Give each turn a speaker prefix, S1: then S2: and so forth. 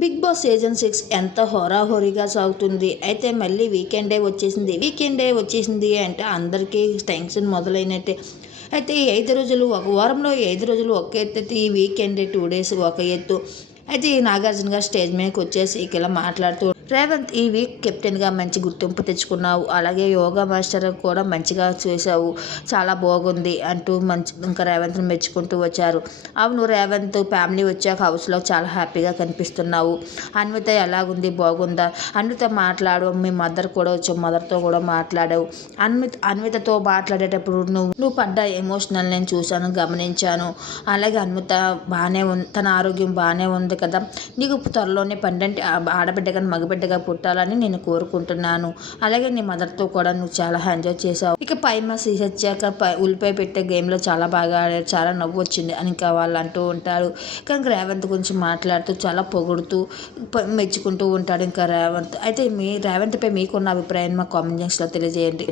S1: Big boss season six ఎంత హోరాహోరీగా సాగుతుంది? అయితే మళ్ళీ వీకెండ్ డే వచ్చేసింది. వీకెండ్ డే వచ్చేసింది అంటే అందరికీ టెన్షన్ మొదలైనట్టే. అయితే ఈ ఐదు రోజులు ఒక వారంలో ఐదు రోజులు ఒక ఎత్తు అయితే ఈ వీకెండ్ టూ డేస్ ఒక ఎత్తు. అయితే ఈ నాగార్జున గారు స్టేజ్ మీదకి వచ్చేసి ఇలా మాట్లాడుతూ రేవంత్ ఈ వీక్ కెప్టెన్గా మంచి గుర్తింపు తెచ్చుకున్నావు. అలాగే యోగా మాస్టర్ కూడా మంచిగా చేసావు చాలా బాగుంది అంటూ మంచి ఇంకా రేవంత్ని మెచ్చుకుంటూ వచ్చారు. అవును రేవంత్ ఫ్యామిలీ వచ్చాక హౌస్లో చాలా హ్యాపీగా కనిపిస్తున్నావు. అన్విత ఎలాగుంది? బాగుందా? అన్విత మాట్లాడు. మీ మదర్ కూడా వచ్చావు మదర్తో కూడా మాట్లాడావు. అన్విత అన్వితతో మాట్లాడేటప్పుడు నువ్వు నువ్వు పడ్డ ఎమోషనల్ నేను చూశాను గమనించాను. అలాగే అన్విత బాగానే ఉంది తన ఆరోగ్యం బాగానే ఉంది కదా. నీకు త్వరలోనే పండంటి ఆడబిడ్డ కానీ మగబిడ్డగా పుట్టాలని నేను కోరుకుంటున్నాను. అలాగే నీ మదర్తో కూడా నువ్వు చాలా ఎంజాయ్ చేసావు ఇక పైమ వచ్చాక పై ఉల్లిపాయ పెట్టే గేమ్లో చాలా బాగా ఆడారు. చాలా నవ్వు వచ్చింది. అని ఇంకా వాళ్ళు అంటూ ఉంటారు. కానీ రేవంత్ గురించి మాట్లాడుతూ చాలా పొగుడుతూ మెచ్చుకుంటూ ఉంటాడు ఇంకా రేవంత్. అయితే మీ రేవంత్పై మీకున్న అభిప్రాయాన్ని మా కామెంట్ సెక్షన్లో తెలియజేయండి.